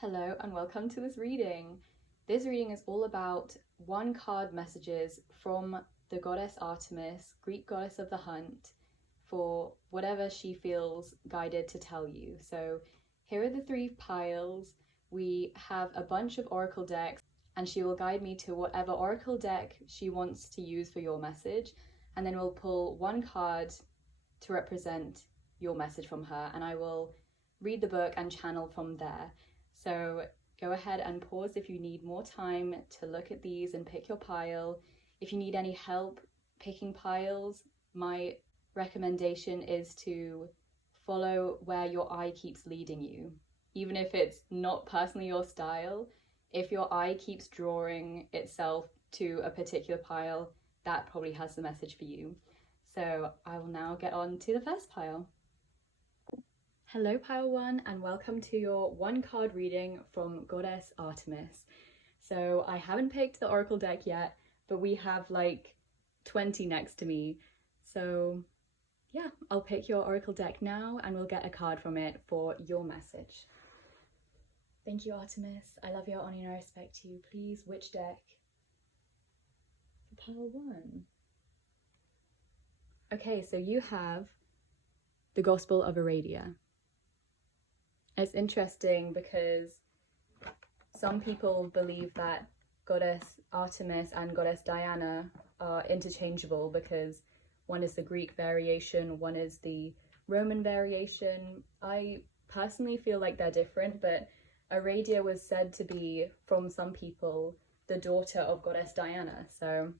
Hello and welcome to this reading. This reading is all about one card messages from the goddess Artemis, Greek goddess of the hunt, for whatever she feels guided to tell you. So here are the three piles. We have a bunch of oracle decks and she will guide me to whatever oracle deck she wants to use for your message. And then we'll pull one card to represent your message from her, and I will read the book and channel from there. So go ahead and pause if you need more time to look at these and pick your pile. If you need any help picking piles, my recommendation is to follow where your eye keeps leading you. Even if it's not personally your style, if your eye keeps drawing itself to a particular pile, that probably has the message for you. So I will now get on to the first pile. Hello pile 1 and welcome to your one card reading from Goddess Artemis. So I haven't picked the oracle deck yet, but we have like 20 next to me. So yeah, I'll pick your oracle deck now and we'll get a card from it for your message. Thank you, Artemis. I love you, I honor you, and I respect you. Please, which deck? For pile 1. Okay, so you have the Gospel of Aradia. It's interesting because some people believe that Goddess Artemis and Goddess Diana are interchangeable because one is the Greek variation, one is the Roman variation. I personally feel like they're different, but Aradia was said to be, from some people, the daughter of Goddess Diana. So,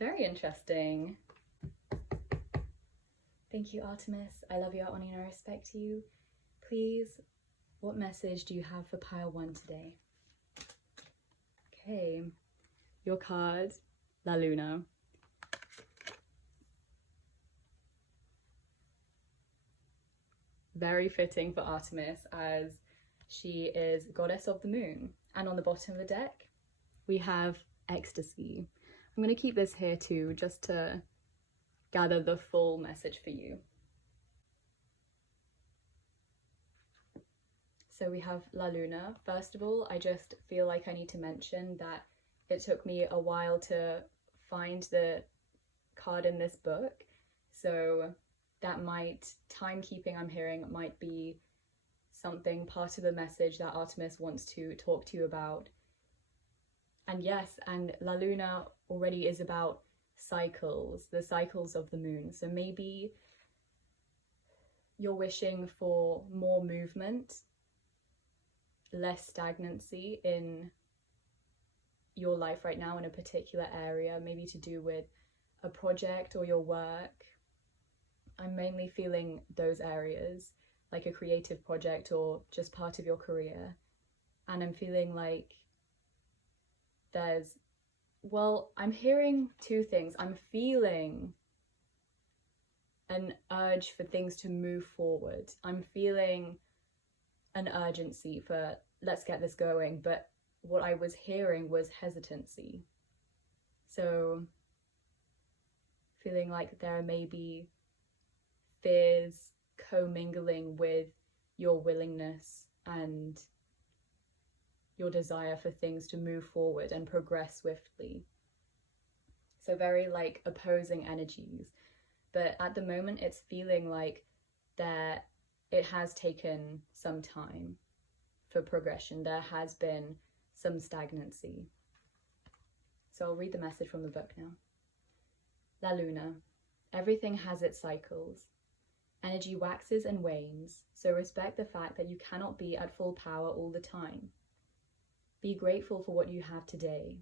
very interesting. Thank you, Artemis. I love you, I honor you, and I respect you. Please, what message do you have for pile 1 today? Okay, your card, La Luna. Very fitting for Artemis as she is goddess of the moon. And on the bottom of the deck, we have ecstasy. I'm going to keep this here too, just to gather the full message for you. So we have La Luna. First of all, I just feel like I need to mention that it took me a while to find the card in this book. So that timekeeping I'm hearing might be something part of the message that Artemis wants to talk to you about. And yes, and La Luna already is about cycles, the cycles of the moon. So maybe you're wishing for more movement, less stagnancy in your life right now in a particular area, maybe to do with a project or your work. I'm mainly feeling those areas, like a creative project or just part of your career. And I'm feeling like I'm hearing two things. I'm feeling an urge for things to move forward. I'm feeling an urgency for let's get this going, but what I was hearing was hesitancy. So feeling like there may be fears commingling with your willingness and your desire for things to move forward and progress swiftly. So very like opposing energies. But at the moment it's feeling like it has taken some time for progression. There has been some stagnancy. So I'll read the message from the book now. La Luna. Everything has its cycles. Energy waxes and wanes, so respect the fact that you cannot be at full power all the time. Be grateful for what you have today.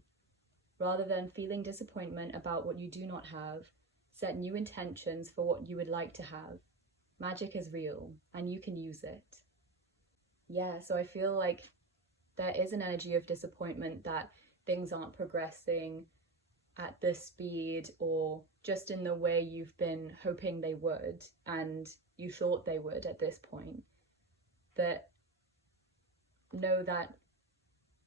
Rather than feeling disappointment about what you do not have, set new intentions for what you would like to have. Magic is real, and you can use it. Yeah, so I feel like there is an energy of disappointment that things aren't progressing at the speed or just in the way you've been hoping they would, and you thought they would at this point. But know that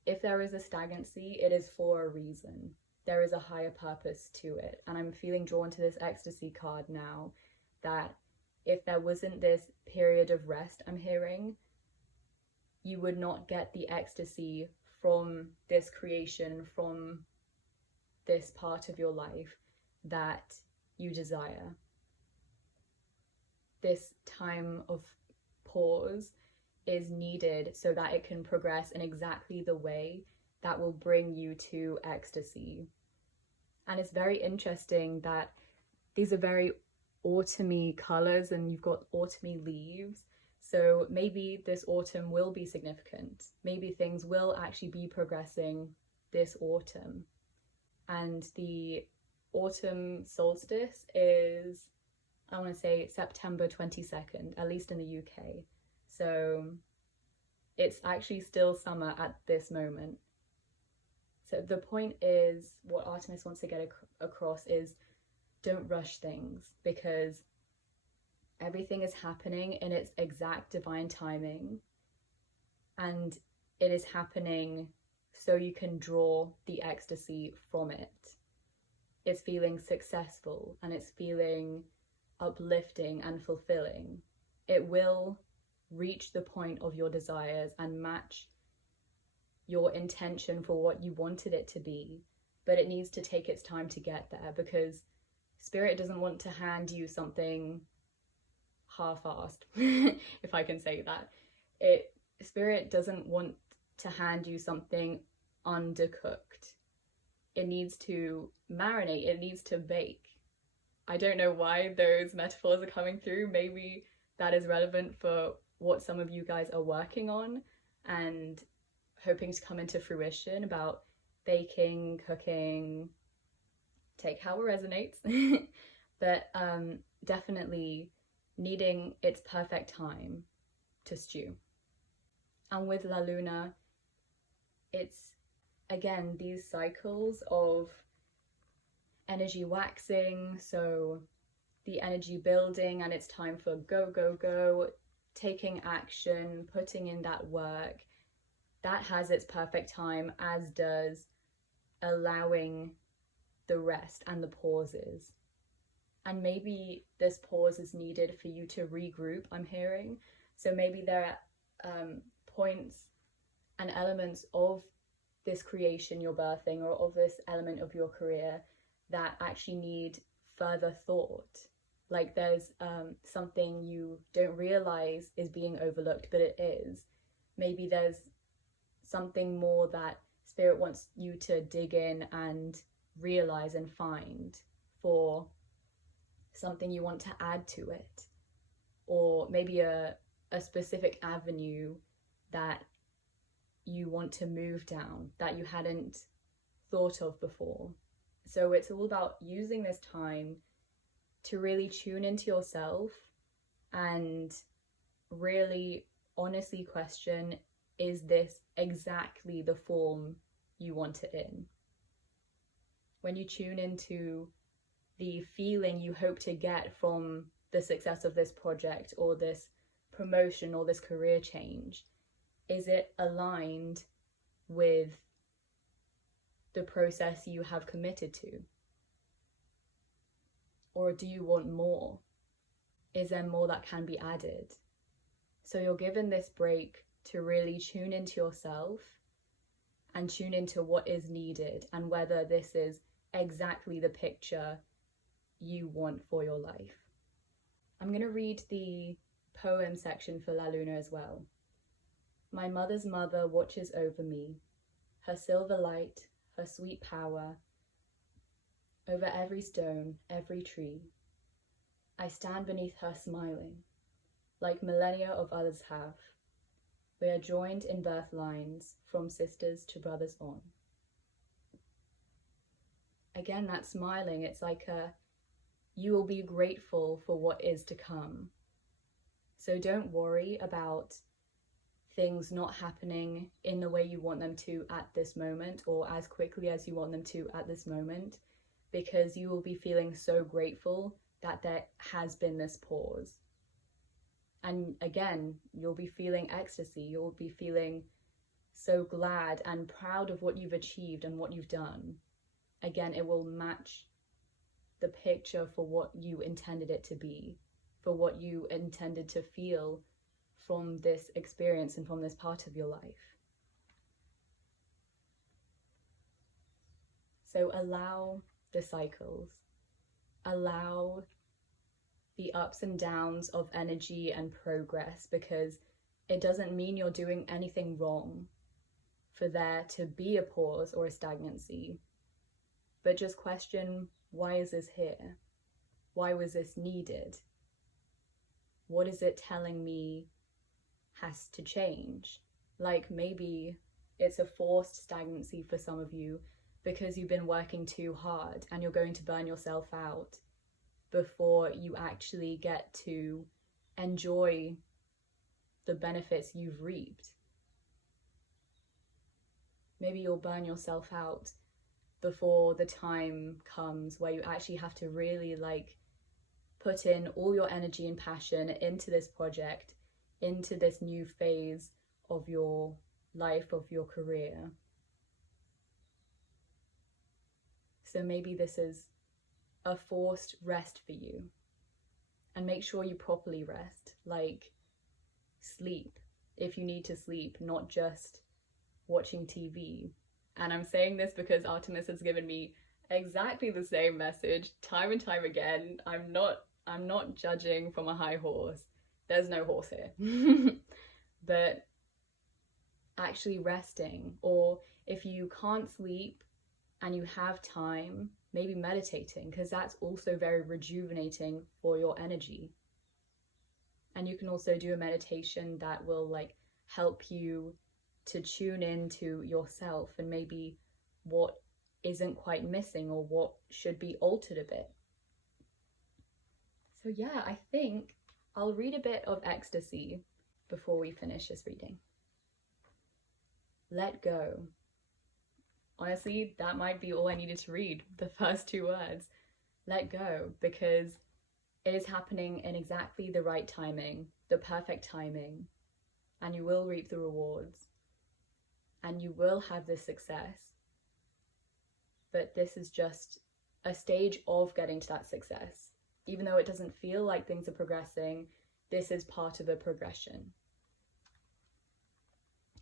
if there is a stagnancy, it is for a reason. There is a higher purpose to it. And I'm feeling drawn to this ecstasy card now, that if there wasn't this period of rest I'm hearing, you would not get the ecstasy from this creation, from this part of your life that you desire. This time of pause is needed so that it can progress in exactly the way that will bring you to ecstasy. And it's very interesting that these are very autumny colors and you've got autumny leaves. So maybe this autumn will be significant. Maybe things will actually be progressing this autumn. And the autumn solstice is, I want to say, September 22nd, at least in the UK. So it's actually still summer at this moment. So the point is, what Artemis wants to get across is, don't rush things, because everything is happening in its exact divine timing, and it is happening so you can draw the ecstasy from it. It's feeling successful and it's feeling uplifting and fulfilling. It will reach the point of your desires and match your intention for what you wanted it to be, but it needs to take its time to get there, because Spirit doesn't want to hand you something half-assed, if I can say that. Spirit doesn't want to hand you something undercooked. It needs to marinate, it needs to bake. I don't know why those metaphors are coming through. Maybe that is relevant for what some of you guys are working on and hoping to come into fruition about baking, cooking. Take how it resonates. But definitely needing its perfect time to stew. And with La Luna, it's again these cycles of energy waxing, so the energy building, and it's time for go, go, go, taking action, putting in that work. That has its perfect time, as does allowing the rest and the pauses. And maybe this pause is needed for you to regroup, I'm hearing. So maybe there are points and elements of this creation you're birthing, or of this element of your career, that actually need further thought. Like there's something you don't realize is being overlooked, but it is. Maybe there's something more that Spirit wants you to dig in and realize and find, for something you want to add to it, or maybe a specific avenue that you want to move down that you hadn't thought of before. So it's all about using this time to really tune into yourself and really honestly question, is this exactly the form you want it in? When you tune into the feeling you hope to get from the success of this project or this promotion or this career change, is it aligned with the process you have committed to? Or do you want more? Is there more that can be added? So you're given this break to really tune into yourself and tune into what is needed and whether this is exactly the picture you want for your life. I'm going to read the poem section for La Luna as well. My mother's mother watches over me, her silver light, her sweet power, over every stone, every tree. I stand beneath her smiling, like millennia of others have. We are joined in birth lines, from sisters to brothers on. Again, that smiling, it's like you will be grateful for what is to come. So don't worry about things not happening in the way you want them to at this moment, or as quickly as you want them to at this moment, because you will be feeling so grateful that there has been this pause. And again, you'll be feeling ecstasy, you'll be feeling so glad and proud of what you've achieved and what you've done. Again, it will match the picture for what you intended it to be, for what you intended to feel from this experience and from this part of your life. So allow the cycles, allow the ups and downs of energy and progress, because it doesn't mean you're doing anything wrong for there to be a pause or a stagnancy, but just question, why is this here? Why was this needed? What is it telling me has to change? Like maybe it's a forced stagnancy for some of you because you've been working too hard and you're going to burn yourself out before you actually get to enjoy the benefits you've reaped. Maybe you'll burn yourself out before the time comes where you actually have to really put in all your energy and passion into this project, into this new phase of your life, of your career. So maybe this is a forced rest for you. And make sure you properly rest, like sleep if you need to sleep, not just watching TV. And I'm saying this because Artemis has given me exactly the same message time and time again. I'm not judging from a high horse. There's no horse here. But actually resting, or if you can't sleep and you have time, maybe meditating, because that's also very rejuvenating for your energy. And you can also do a meditation that will help you to tune into yourself and maybe what isn't quite missing or what should be altered a bit. So yeah, I think I'll read a bit of ecstasy before we finish this reading. Let go. Honestly, that might be all I needed to read, the first 2 words. Let go, because it is happening in exactly the right timing, the perfect timing, and you will reap the rewards, and you will have this success. But this is just a stage of getting to that success. Even though it doesn't feel like things are progressing, this is part of the progression.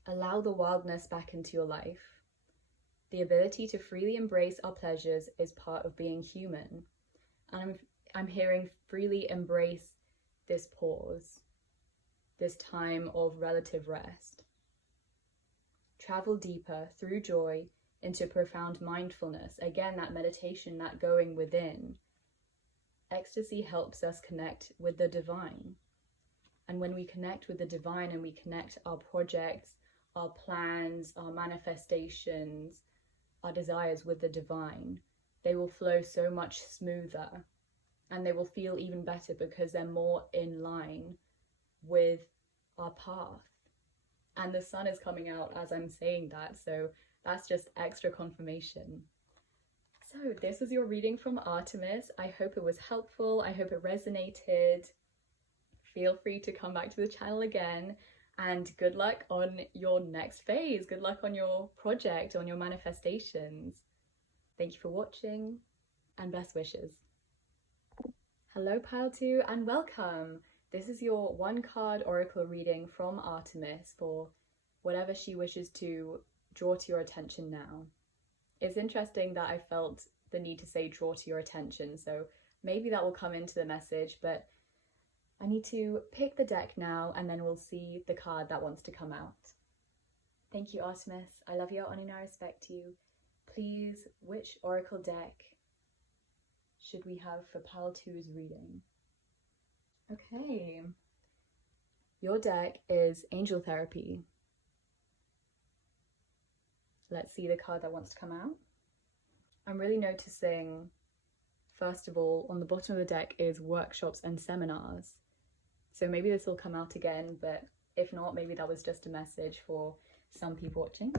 Allow the wildness back into your life. The ability to freely embrace our pleasures is part of being human. And I'm hearing freely embrace this pause, this time of relative rest. Travel deeper through joy into profound mindfulness. Again, that meditation, that going within. Ecstasy helps us connect with the divine. And when we connect with the divine and we connect our projects, our plans, our manifestations, our desires with the divine, they will flow so much smoother, and they will feel even better because they're more in line with our path. And the sun is coming out as I'm saying that, so that's just extra confirmation. So this was your reading from Artemis. I hope it was helpful. I hope it resonated. Feel free to come back to the channel again, and good luck on your next phase. Good luck on your project, on your manifestations. Thank you for watching, and best wishes. Hello Pile 2 and welcome. This is your 1-card oracle reading from Artemis for whatever she wishes to draw to your attention now. It's interesting that I felt the need to say draw to your attention, so maybe that will come into the message, but I need to pick the deck now and then we'll see the card that wants to come out. Thank you, Artemis. I love you, honor, and I respect you. Please, which oracle deck should we have for Pile 2's reading? Okay. Your deck is Angel Therapy. Let's see the card that wants to come out. I'm really noticing, first of all, on the bottom of the deck is workshops and seminars. So maybe this will come out again, but if not, maybe that was just a message for some people watching.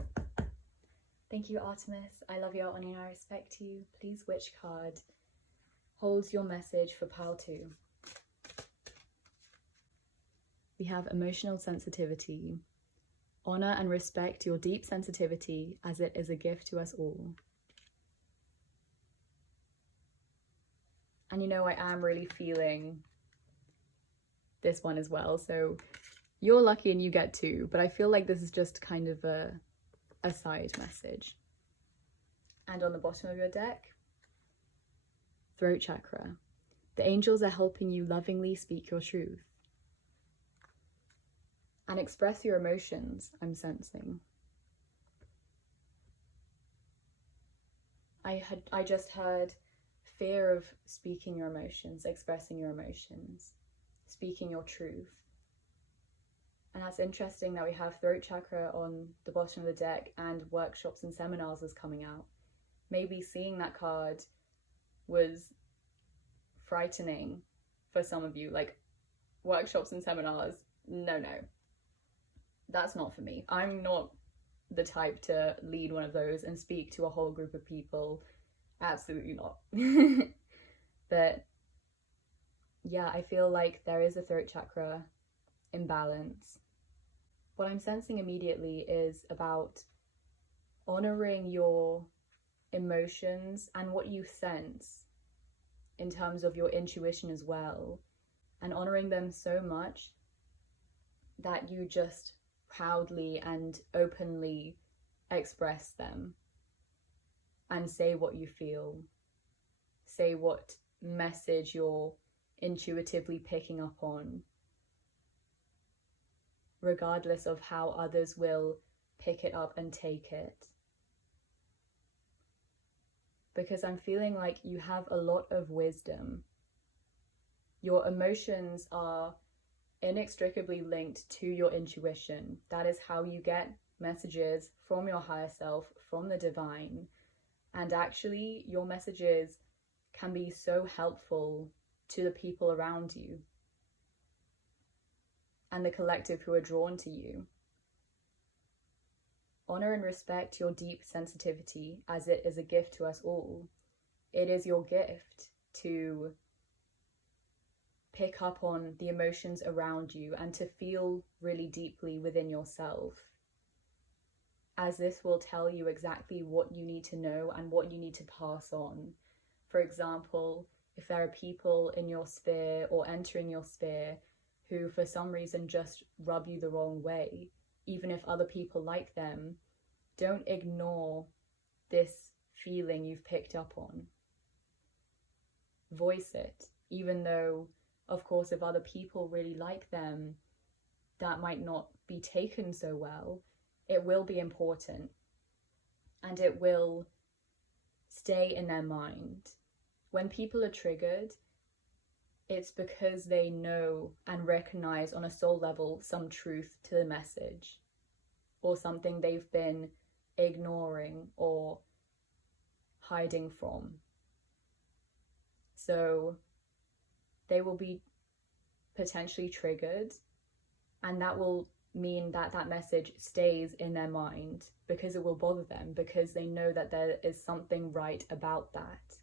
Thank you, Artemis. I love you, honor, and I respect you. Please, which card holds your message for Pile 2? We have emotional sensitivity. Honor and respect your deep sensitivity as it is a gift to us all. And you know, I am really feeling this one as well. So you're lucky and you get 2, but I feel like this is just kind of a side message. And on the bottom of your deck, throat chakra. The angels are helping you lovingly speak your truth and express your emotions, I'm sensing. I just heard fear of speaking your emotions, expressing your emotions, speaking your truth. And that's interesting that we have throat chakra on the bottom of the deck and workshops and seminars is coming out. Maybe seeing that card was frightening for some of you, like workshops and seminars. No, that's not for me. I'm not the type to lead one of those and speak to a whole group of people. Absolutely not. But yeah, I feel like there is a throat chakra imbalance. What I'm sensing immediately is about honoring your emotions and what you sense in terms of your intuition as well, and honoring them so much that you just proudly and openly express them and say what you feel, say what message you're intuitively picking up on, regardless of how others will pick it up and take it. Because I'm feeling like you have a lot of wisdom. Your emotions are inextricably linked to your intuition. That is how you get messages from your higher self, from the divine. And actually, your messages can be so helpful to the people around you and the collective who are drawn to you. Honor and respect your deep sensitivity, as it is a gift to us all. It is your gift to pick up on the emotions around you and to feel really deeply within yourself, as this will tell you exactly what you need to know and what you need to pass on. For example, if there are people in your sphere or entering your sphere who for some reason just rub you the wrong way, even if other people like them, don't ignore this feeling you've picked up on. Voice it, even though, of course, if other people really like them, that might not be taken so well. It will be important and it will stay in their mind. When people are triggered, it's because they know and recognize on a soul level some truth to the message, or something they've been ignoring or hiding from. So they will be potentially triggered, and that will mean that that message stays in their mind because it will bother them, because they know that there is something right about that.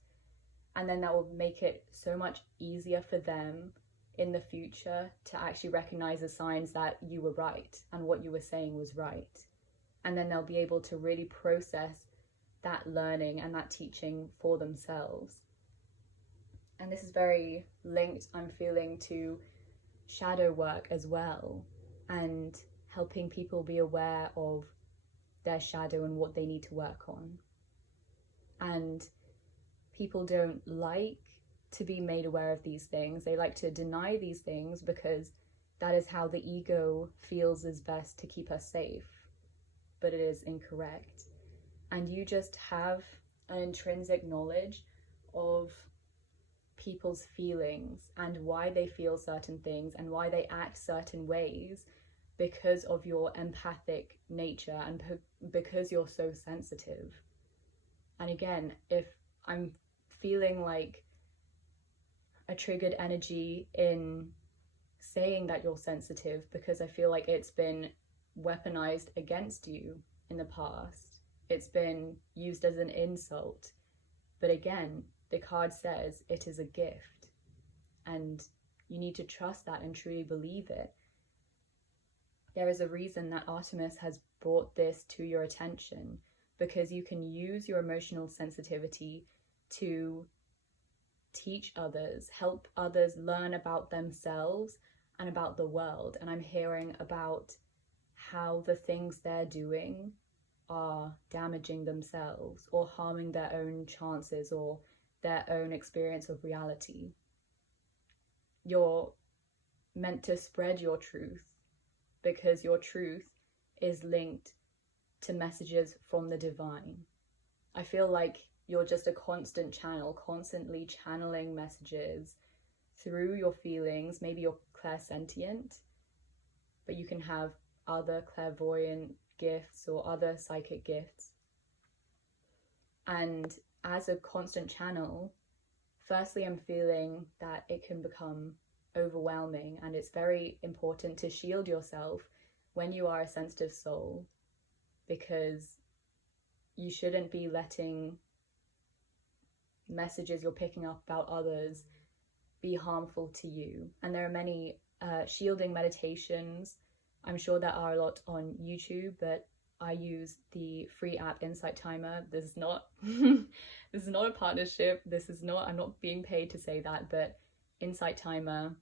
And then that will make it so much easier for them in the future to actually recognize the signs that you were right and what you were saying was right. And then they'll be able to really process that learning and that teaching for themselves. And this is very linked, I'm feeling, to shadow work as well, and helping people be aware of their shadow and what they need to work on. And people don't like to be made aware of these things. They like to deny these things because that is how the ego feels is best to keep us safe. But it is incorrect. And you just have an intrinsic knowledge of people's feelings and why they feel certain things and why they act certain ways, because of your empathic nature and because you're so sensitive. And again, if I'm feeling like a triggered energy in saying that you're sensitive, because I feel like it's been weaponized against you in the past, it's been used as an insult. But again, the card says it is a gift, and you need to trust that and truly believe it. There is a reason that Artemis has brought this to your attention, because you can use your emotional sensitivity to teach others, help others learn about themselves and about the world, and I'm hearing about how the things they're doing are damaging themselves or harming their own chances or their own experience of reality. You're meant to spread your truth because your truth is linked to messages from the divine. I feel like you're just a constant channel, constantly channeling messages through your feelings. Maybe you're clairsentient, but you can have other clairvoyant gifts or other psychic gifts. And as a constant channel, firstly, I'm feeling that it can become overwhelming, and it's very important to shield yourself when you are a sensitive soul, because you shouldn't be letting messages you're picking up about others be harmful to you. And there are many shielding meditations. I'm sure there are a lot on YouTube, but I use the free app Insight Timer. This is not this is not a partnership. I'm not being paid to say that, but Insight Timer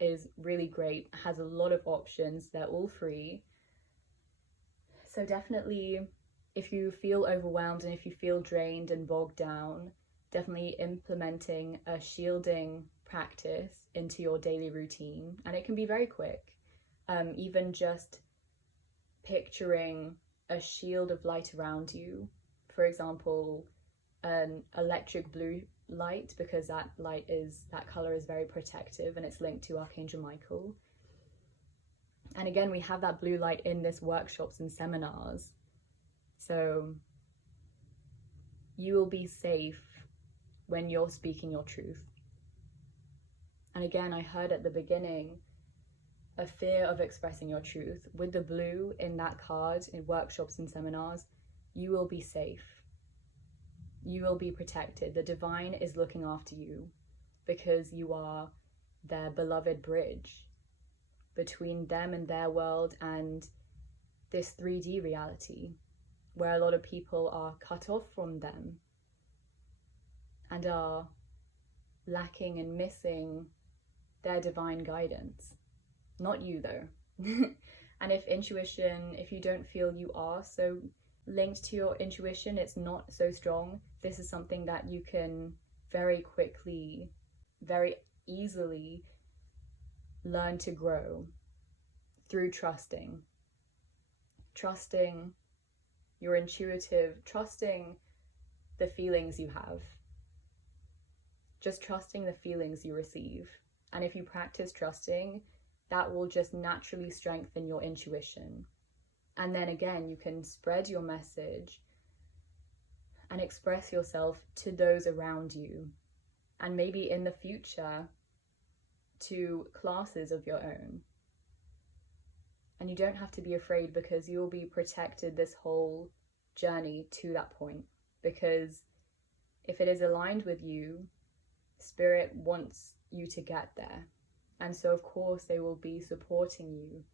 is really great. It has a lot of options. They're all free. So definitely, if you feel overwhelmed and if you feel drained and bogged down, definitely implementing a shielding practice into your daily routine. And it can be very quick. Even just picturing a shield of light around you. For example, an electric blue light, because that color is very protective and it's linked to Archangel Michael. And again, we have that blue light in this workshops and seminars. So you will be safe when you're speaking your truth. And again, I heard at the beginning a fear of expressing your truth. With the blue in that card, in workshops and seminars, you will be safe. You will be protected. The divine is looking after you because you are their beloved bridge between them and their world and this 3D reality where a lot of people are cut off from them and are lacking and missing their divine guidance. Not you though. And if you don't feel you are so linked to your intuition, it's not so strong, this is something that you can very quickly, very easily learn to grow through trusting your intuitive, trusting the feelings you have, just trusting the feelings you receive. And if you practice trusting, that will just naturally strengthen your intuition. And then again, you can spread your message and express yourself to those around you, and maybe in the future to classes of your own. And you don't have to be afraid, because you'll be protected this whole journey to that point. Because if it is aligned with you, Spirit wants you to get there. And so of course they will be supporting you,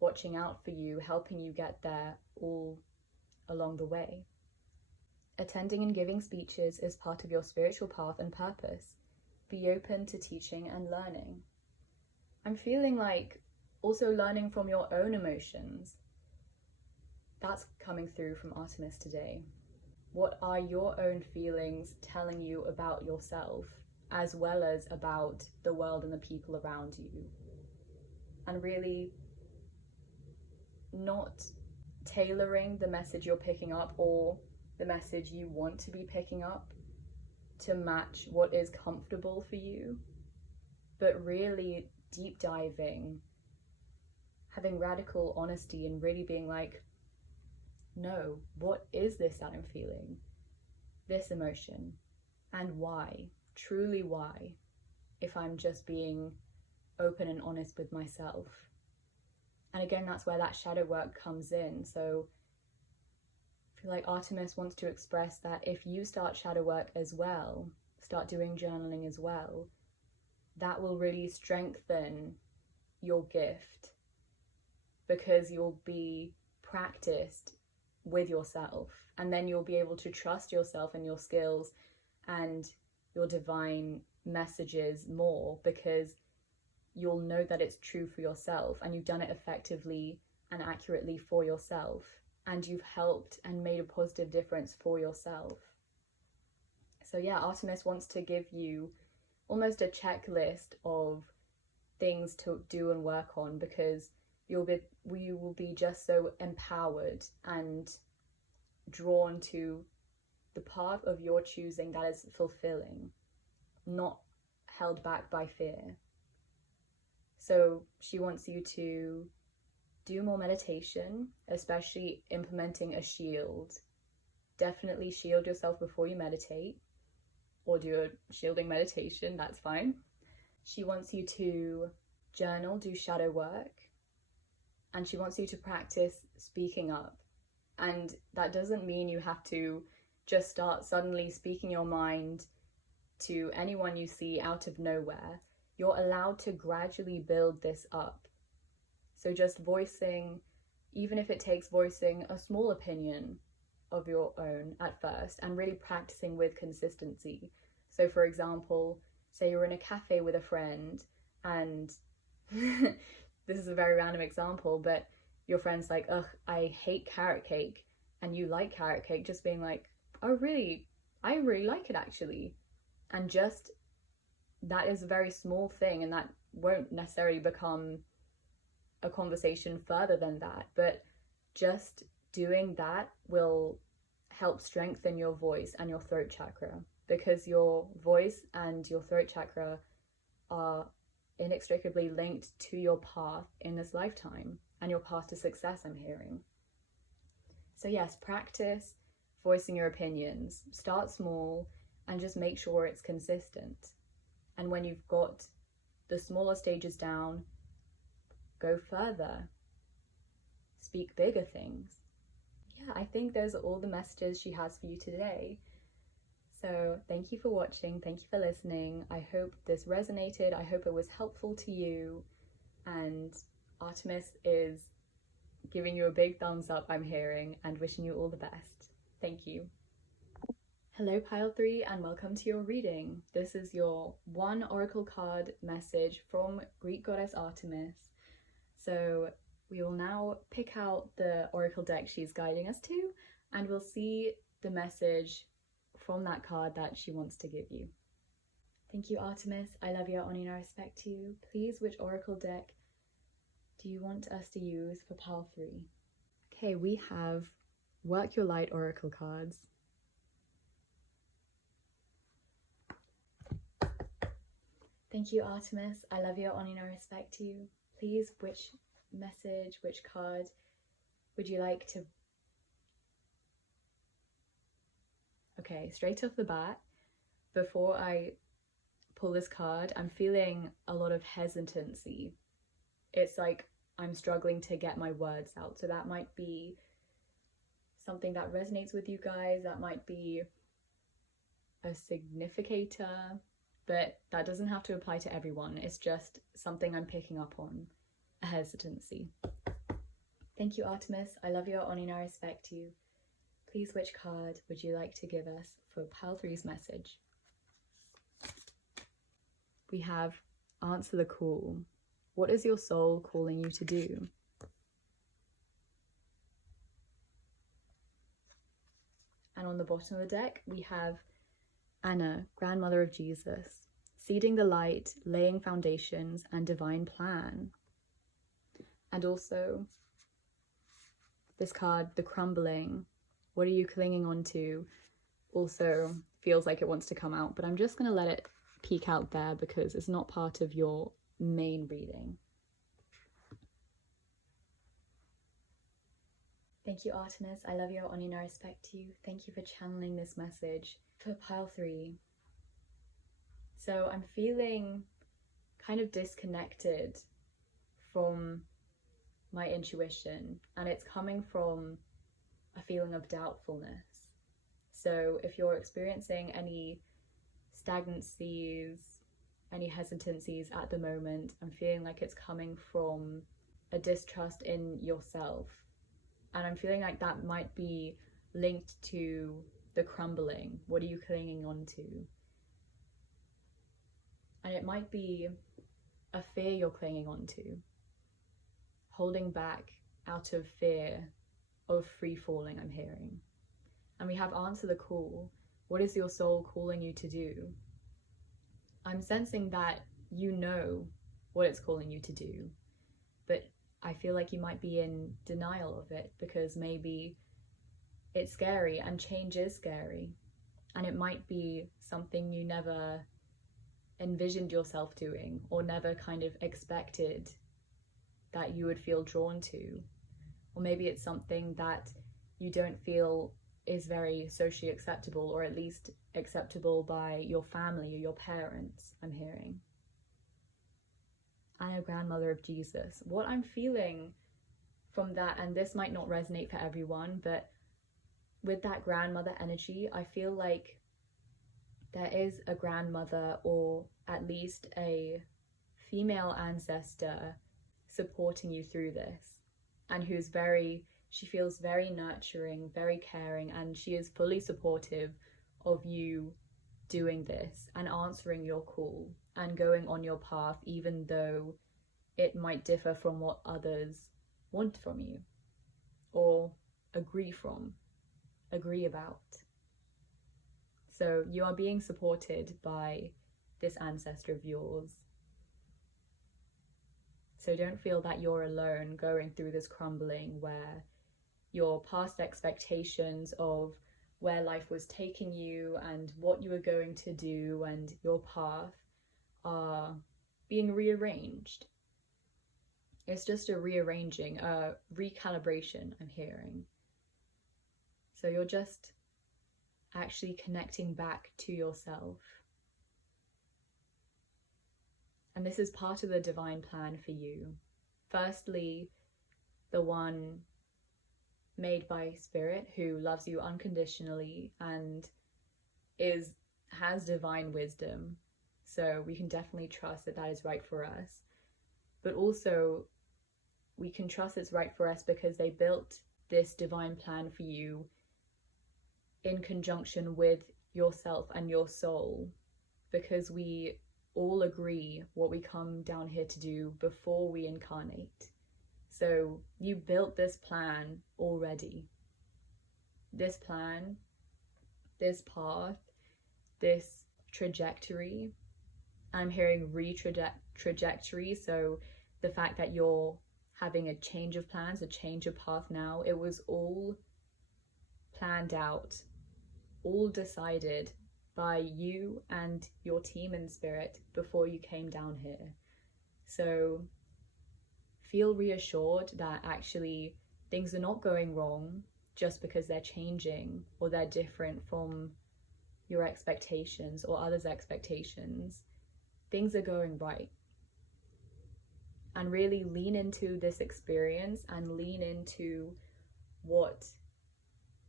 watching out for you, helping you get there all along the way. Attending and giving speeches is part of your spiritual path and purpose. Be open to teaching and learning. I'm feeling like also learning from your own emotions. That's coming through from Artemis today. What are your own feelings telling you about yourself, as well as about the world and the people around you? And really not tailoring the message you're picking up or the message you want to be picking up to match what is comfortable for you, but really deep diving, having radical honesty and really being like, no, what is this that I'm feeling? This emotion. And why? Truly why? If I'm just being open and honest with myself. And again, that's where that shadow work comes in. So I feel like Artemis wants to express that if you start shadow work as well, start doing journaling as well, that will really strengthen your gift, because you'll be practiced with yourself, and then you'll be able to trust yourself and your skills and your divine messages more, because you'll know that it's true for yourself and you've done it effectively and accurately for yourself, and you've helped and made a positive difference for yourself. So yeah, Artemis wants to give you almost a checklist of things to do and work on, because you will be just so empowered and drawn to the path of your choosing that is fulfilling, not held back by fear. So she wants you to do more meditation, especially implementing a shield. Definitely shield yourself before you meditate, or do a shielding meditation, that's fine. She wants you to journal, do shadow work, and she wants you to practice speaking up. And that doesn't mean you have to just start suddenly speaking your mind to anyone you see out of nowhere. You're allowed to gradually build this up. So just voicing, even if it takes voicing a small opinion of your own at first, and really practicing with consistency. So for example, say you're in a cafe with a friend, and this is a very random example, but your friend's like, ugh, I hate carrot cake, and you like carrot cake, just being like, oh really? I really like it actually. And just, that is a very small thing, and that won't necessarily become a conversation further than that, but just doing that will help strengthen your voice and your throat chakra, because your voice and your throat chakra are inextricably linked to your path in this lifetime and your path to success, I'm hearing. So yes, practice voicing your opinions. Start small and just make sure it's consistent. And when you've got the smaller stages down, go further. Speak bigger things. Yeah, I think those are all the messages she has for you today. So thank you for watching, thank you for listening. I hope this resonated, I hope it was helpful to you, and Artemis is giving you a big thumbs up, I'm hearing, and wishing you all the best. Thank you. Hello Pile 3, and welcome to your reading. This is your one oracle card message from Greek Goddess Artemis. So we will now pick out the oracle deck she's guiding us to, and we'll see the message from that card that she wants to give you. Thank you, Artemis. I love you, I honor you, I respect you. Please, which oracle deck do you want us to use for pile 3? Okay, we have Work Your Light oracle cards. Thank you, Artemis. I love you, I honor you, I respect you. Please, which message, which card would you like to... Okay, straight off the bat, before I pull this card, I'm feeling a lot of hesitancy. It's like I'm struggling to get my words out. So that might be something that resonates with you guys. That might be a significator, but that doesn't have to apply to everyone. It's just something I'm picking up on, a hesitancy. Thank you, Artemis. I love you, I honor you, I respect you. Please, which card would you like to give us for pile 3's message? We have Answer the Call. What is your soul calling you to do? And on the bottom of the deck, we have Anna, Grandmother of Jesus, seeding the light, laying foundations, and divine plan. And also this card, The Crumbling. What are you clinging on to? Also feels like it wants to come out, but I'm just going to let it peek out there because it's not part of your main reading. Thank you, Artemis. I love you, I honor you, I respect you. Thank you for channeling this message for pile 3. So I'm feeling kind of disconnected from my intuition, and it's coming from a feeling of doubtfulness. So if you're experiencing any stagnancies, any hesitancies at the moment, I'm feeling like it's coming from a distrust in yourself. And I'm feeling like that might be linked to the crumbling. What are you clinging on to? And it might be a fear you're clinging on to, holding back out of fear of free falling, I'm hearing. And we have answer the call. What is your soul calling you to do? I'm sensing that you know what it's calling you to do, but I feel like you might be in denial of it because maybe it's scary, and change is scary, and it might be something you never envisioned yourself doing or never kind of expected that you would feel drawn to. Or maybe it's something that you don't feel is very socially acceptable, or at least acceptable by your family or your parents, I'm hearing. I am grandmother of Jesus. What I'm feeling from that, and this might not resonate for everyone, but with that grandmother energy, I feel like there is a grandmother, or at least a female ancestor, supporting you through this, and she feels very nurturing, very caring, and she is fully supportive of you doing this and answering your call and going on your path, even though it might differ from what others want from you or agree about. So you are being supported by this ancestor of yours. So don't feel that you're alone going through this crumbling, where your past expectations of where life was taking you and what you were going to do and your path are being rearranged. It's just a rearranging, a recalibration, I'm hearing. So you're just actually connecting back to yourself. And this is part of the divine plan for you. Firstly, the one made by Spirit, who loves you unconditionally and has divine wisdom. So we can definitely trust that is right for us. But also, we can trust it's right for us because they built this divine plan for you in conjunction with yourself and your soul, because we all agree what we come down here to do before we incarnate. So you built this plan already. This plan, this path, this trajectory. I'm hearing trajectory. So the fact that you're having a change of plans, a change of path now, it was all planned out, all decided by you and your team in Spirit before you came down here. So feel reassured that actually things are not going wrong just because they're changing or they're different from your expectations or others' expectations. Things are going right. And really lean into this experience and lean into what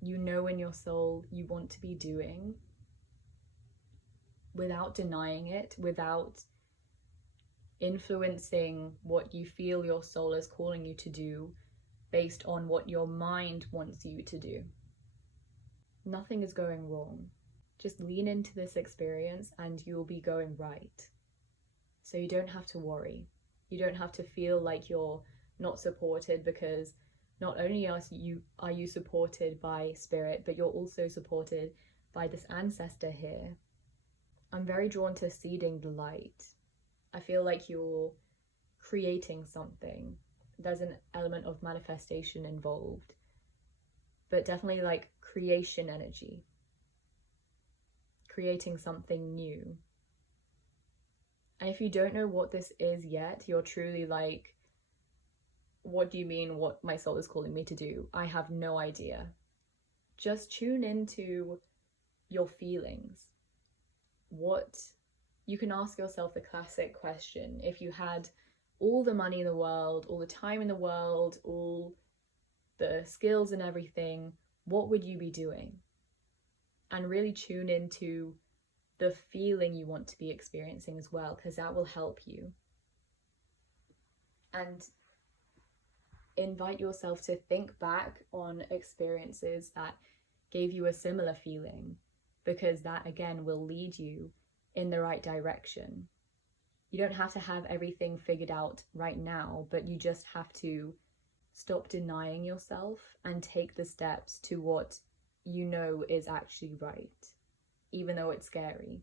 you know in your soul you want to be doing, without denying it, without influencing what you feel your soul is calling you to do based on what your mind wants you to do. Nothing is going wrong. Just lean into this experience and you'll be going right. So you don't have to worry. You don't have to feel like you're not supported, because not only are you supported by Spirit, but you're also supported by this ancestor here. I'm very drawn to seeding the light. I feel like you're creating something. There's an element of manifestation involved, but definitely like creation energy. Creating something new. And if you don't know what this is yet, you're truly like, what do you mean what my soul is calling me to do? I have no idea. Just tune into your feelings. You can ask yourself the classic question: if you had all the money in the world, all the time in the world, all the skills and everything, what would you be doing? And really tune into the feeling you want to be experiencing as well, because that will help you. And invite yourself to think back on experiences that gave you a similar feeling, because that again will lead you in the right direction. You don't have to have everything figured out right now, but you just have to stop denying yourself and take the steps to what you know is actually right, even though it's scary.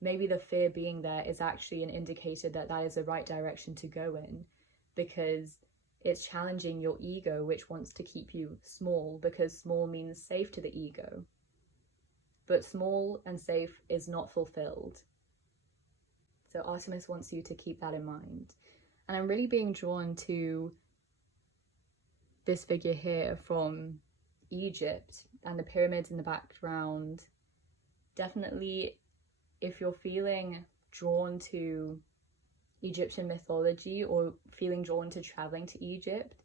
Maybe the fear being there is actually an indicator that that is the right direction to go in, because it's challenging your ego, which wants to keep you small, because small means safe to the ego. But small and safe is not fulfilled. So Artemis wants you to keep that in mind. And I'm really being drawn to this figure here from Egypt and the pyramids in the background. Definitely, if you're feeling drawn to Egyptian mythology or feeling drawn to traveling to Egypt,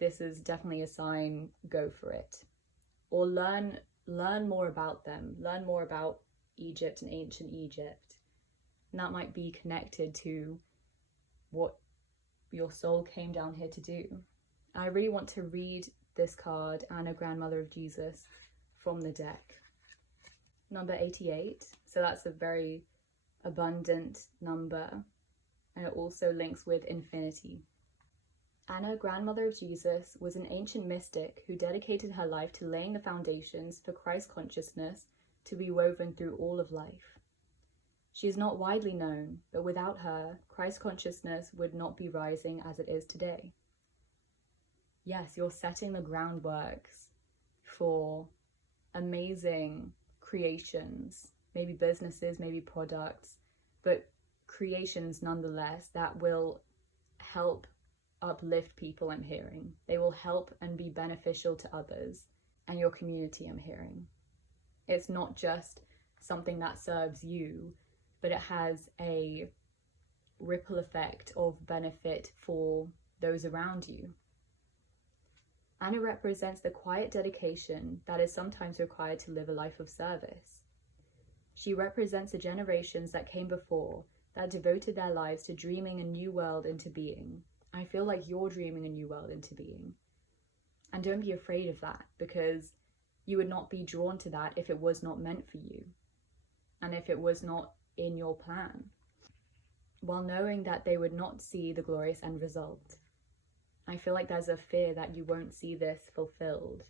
this is definitely a sign, go for it. Or learn more about them, learn more about Egypt and ancient Egypt. And that might be connected to what your soul came down here to do. I really want to read this card, Anna, Grandmother of Jesus, from the deck. Number 88, so that's a very abundant number, and it also links with infinity. Anna, Grandmother of Jesus, was an ancient mystic who dedicated her life to laying the foundations for Christ consciousness to be woven through all of life. She is not widely known, but without her, Christ consciousness would not be rising as it is today. Yes, you're setting the groundworks for amazing creations, maybe businesses, maybe products, but creations nonetheless that will help uplift people, I'm hearing. They will help and be beneficial to others and your community, I'm hearing. It's not just something that serves you, but it has a ripple effect of benefit for those around you. Anna represents the quiet dedication that is sometimes required to live a life of service. She represents the generations that came before that devoted their lives to dreaming a new world into being. I feel like you're dreaming a new world into being. And don't be afraid of that, because you would not be drawn to that if it was not meant for you and if it was not in your plan, while knowing that they would not see the glorious end result. I feel like there's a fear that you won't see this fulfilled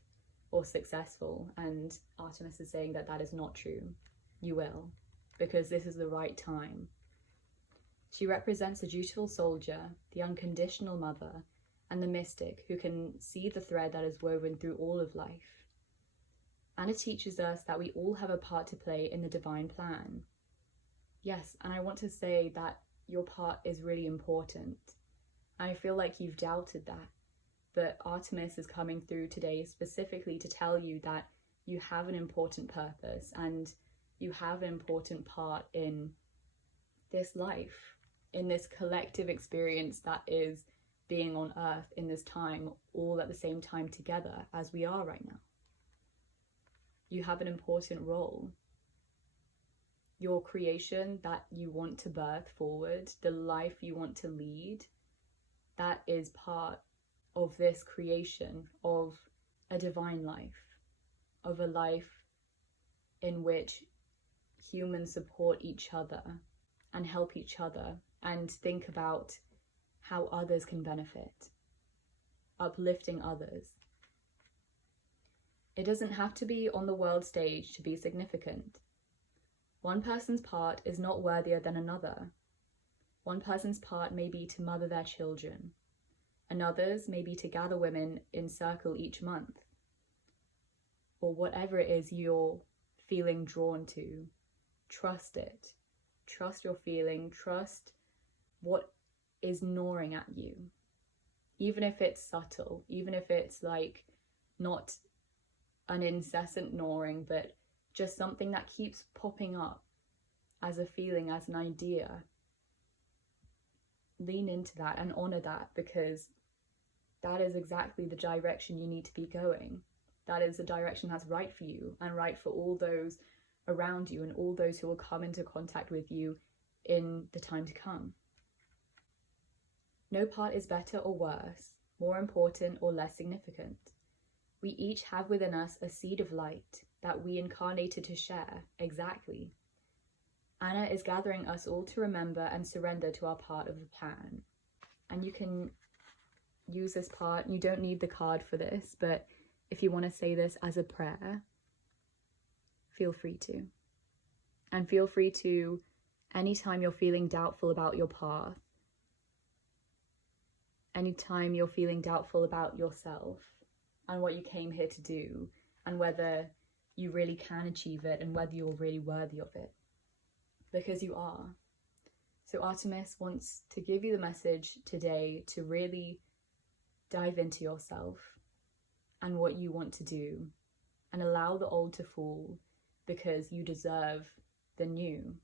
or successful, and Artemis is saying that that is not true. You will, because this is the right time. She represents the dutiful soldier, the unconditional mother, and the mystic who can see the thread that is woven through all of life. Anna teaches us that we all have a part to play in the divine plan. Yes, and I want to say that your part is really important. I feel like you've doubted that, but Artemis is coming through today specifically to tell you that you have an important purpose and you have an important part in this life, in this collective experience that is being on Earth in this time, all at the same time together as we are right now. You have an important role. Your creation that you want to birth forward, the life you want to lead, that is part of this creation of a divine life, of a life in which humans support each other and help each other and think about how others can benefit, uplifting others. It doesn't have to be on the world stage to be significant. One person's part is not worthier than another. One person's part may be to mother their children. Another's may be to gather women in circle each month. Or whatever it is you're feeling drawn to, trust it. Trust your feeling, trust what is gnawing at you. Even if it's subtle, even if it's like not an incessant gnawing, but just something that keeps popping up as a feeling, as an idea. Lean into that and honor that, because that is exactly the direction you need to be going. That is the direction that's right for you and right for all those around you and all those who will come into contact with you in the time to come. No part is better or worse, more important or less significant. We each have within us a seed of light that we incarnated to share, exactly. Anna is gathering us all to remember and surrender to our part of the plan. And you can use this part. You don't need the card for this, but if you want to say this as a prayer, feel free to. And feel free to, anytime you're feeling doubtful about your path, anytime you're feeling doubtful about yourself and what you came here to do, and whether you really can achieve it and whether you're really worthy of it, because you are. So Artemis wants to give you the message today to really dive into yourself and what you want to do, and allow the old to fall, because you deserve the new.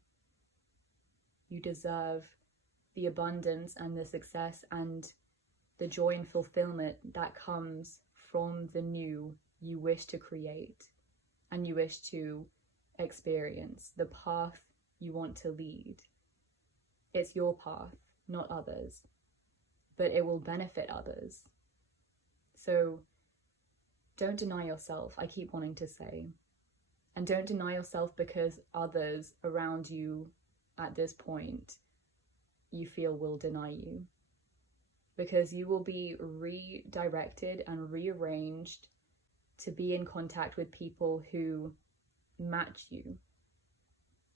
You deserve the abundance and the success and the joy and fulfillment that comes from the new you wish to create and you wish to experience, the path you want to lead. It's your path, not others, but it will benefit others. So don't deny yourself, I keep wanting to say. And don't deny yourself because others around you at this point you feel will deny you. Because you will be redirected and rearranged to be in contact with people who match you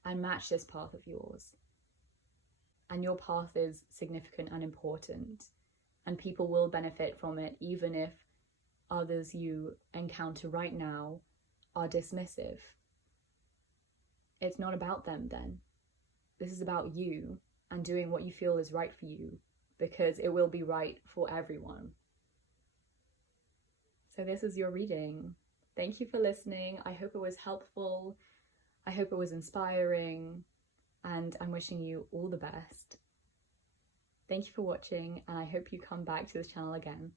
and match this path of yours. And your path is significant and important, and people will benefit from it, even if others you encounter right now are dismissive. It's not about them then. This is about you and doing what you feel is right for you, because it will be right for everyone. So this is your reading. Thank you for listening. I hope it was helpful. I hope it was inspiring, and I'm wishing you all the best. Thank you for watching, and I hope you come back to this channel again.